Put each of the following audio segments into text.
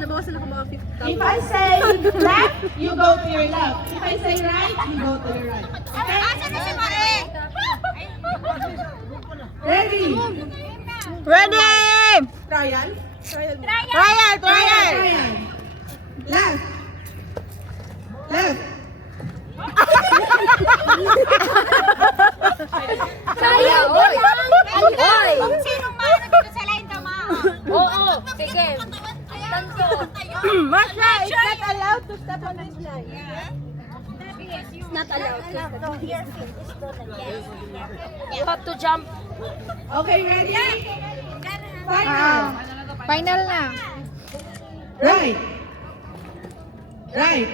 nabawasan ako mga 50. If I say left, you go to your left. If I say right, you go to your right. Okay? Asa na si Mare? Ready? Ready! Trial? Trial! Trial! Left. Left. Kaya, oy! Oy! Kung sinong mano dito sa line tama. Oo, sige. Tanto. Masha, it's not allowed to step on this line. It's not allowed. So your feet is totally yes. You have to jump. Okay, ready? Final. Final na. Right. Right.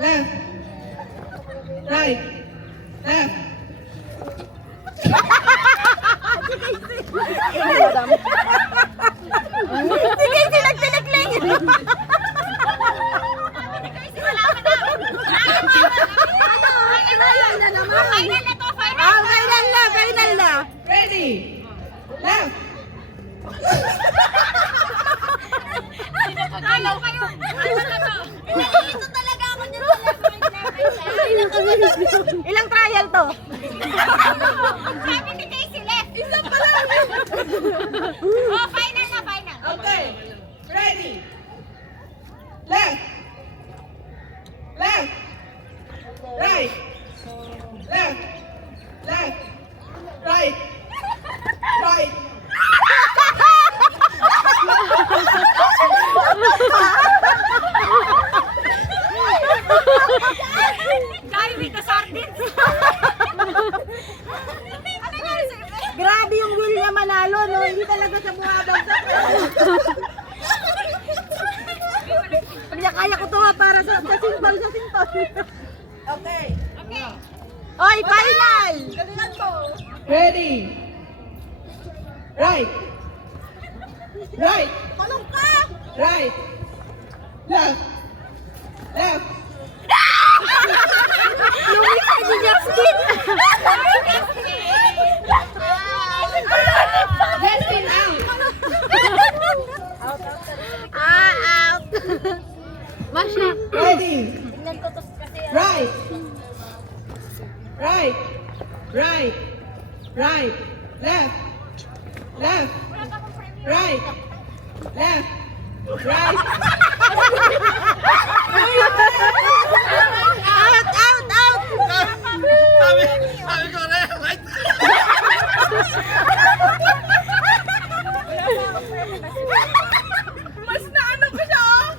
Left. Right. Left. Sige, sinagtinagling. Final na naman. Final na to, final. Ah, final na, final na. Ready. Left. Ano kayo? Ano na to? Nalilito talaga ako dyan sa left. Ilang trial to? Sabi ni Casey left. Isa pa lang. Oh, final na, final. Okay. Ready. Left. Left. Right. Left. Left. Right. Right. Guy with the sardines. Ano nga sa'yo? Grabe yung William Manalo, no? Hindi talaga siya bumabagsak. Kaya ko to ha, para sa simple, sa simple. Okay. Okay. Oy, final! Galingan ko. Ready. Right. Right. Tulong ka. Right. Left. Left. Lumita si Justin! Justin out. Out! Masha! Ready. Tingnan ko to kasi. Right. Right. Right. Right. Left. Left. Right. Left. Right. Out! Out! Out! Sabi ko na, right? Mas na ano ko siya, oh.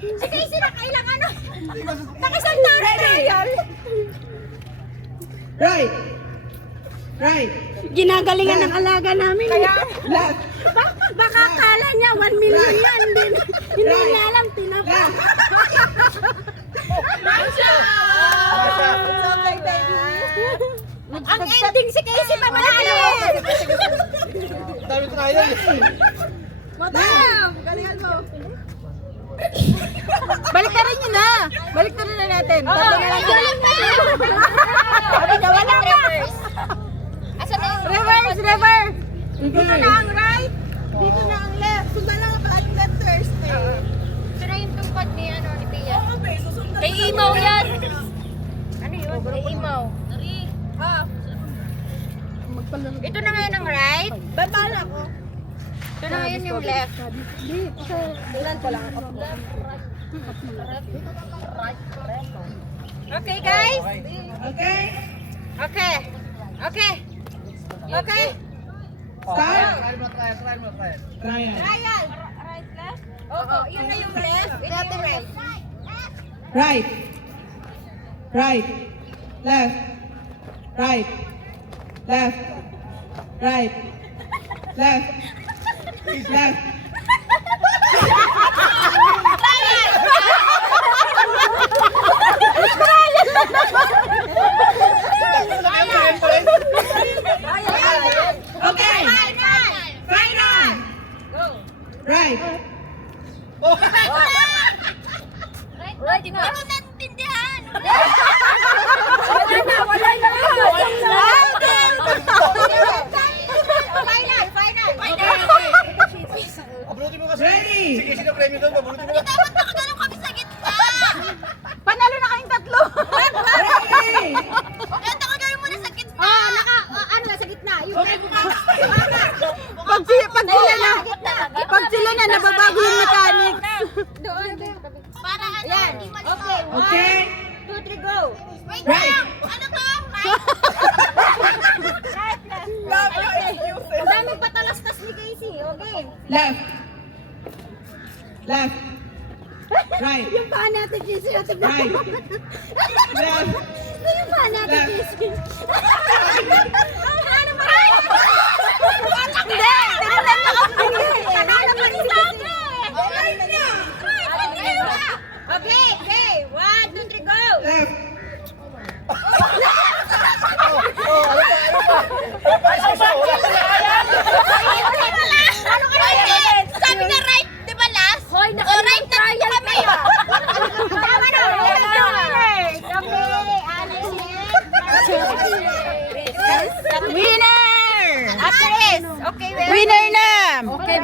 Si Casey na kailangan, ano? Nakasanta na trial. Right. Right. Ginagalingan ng alaga namin. Kaya, Left. baka akala niya 1 million yan. Hindi niya alam, tinapa. Left. Okay, baby. Ang ending si Casey mamalalo. Dami trial. Madam, galingan mo. Balik na rin yun na. Balik na rin na natin. Tatlo na lang. Sabi niya, wala na. Asa na yung Reverse, reverse. Dito na ang right. Dito na ang left. Sundan lang ang palaging left first. Ito na yung tungkod ni, ano, ni Pia. Kay Imaw yan. Ano yun? Kay Imaw. Ito na ngayon ang right. Batala ko. Ito na ngayon yung left. Ulan ko lang. Okay, guys? Okay. Okay. Okay. Okay. Start. Try mo, try mo. Trial. Trial. Right, left? Oo, yun na yung left. Ito yung right. Right. Right. Left. Right. Left. Right. Left. Left. Okay. Final. Right. Wala, di ba? Ano natindihan? Uploadin mo kasi. Ready. Sige, sino premyo doon? Pabunutin mo. Dapat nakagano'n kami sa gitna. Panalo na kayong tatlo. Dapat nakagano'n muna sa gitna. Ano sa gitna? Yung Pag sila na, nababago yung mechanics. doon. Para ano, hindi malinaw. Okay. 2, 3, go. Wait Right. lang. Ano to? Right. Ang daming patalastas ni Casey. Okay. Left. Left. Right. Yung paa natin, Casey. Right. Left. Yung paa natin, Left. Casey. Ano ba? Hindi! Tinanong na kami. Ano ba ni Sabi? Okay, okay. 1, 2, 3, go. Left. Ano kayo? Sabi na right, di ba last? Hoy, right na kami. Tama na. Okay, Winner! Ate, okay, Winner na! okay,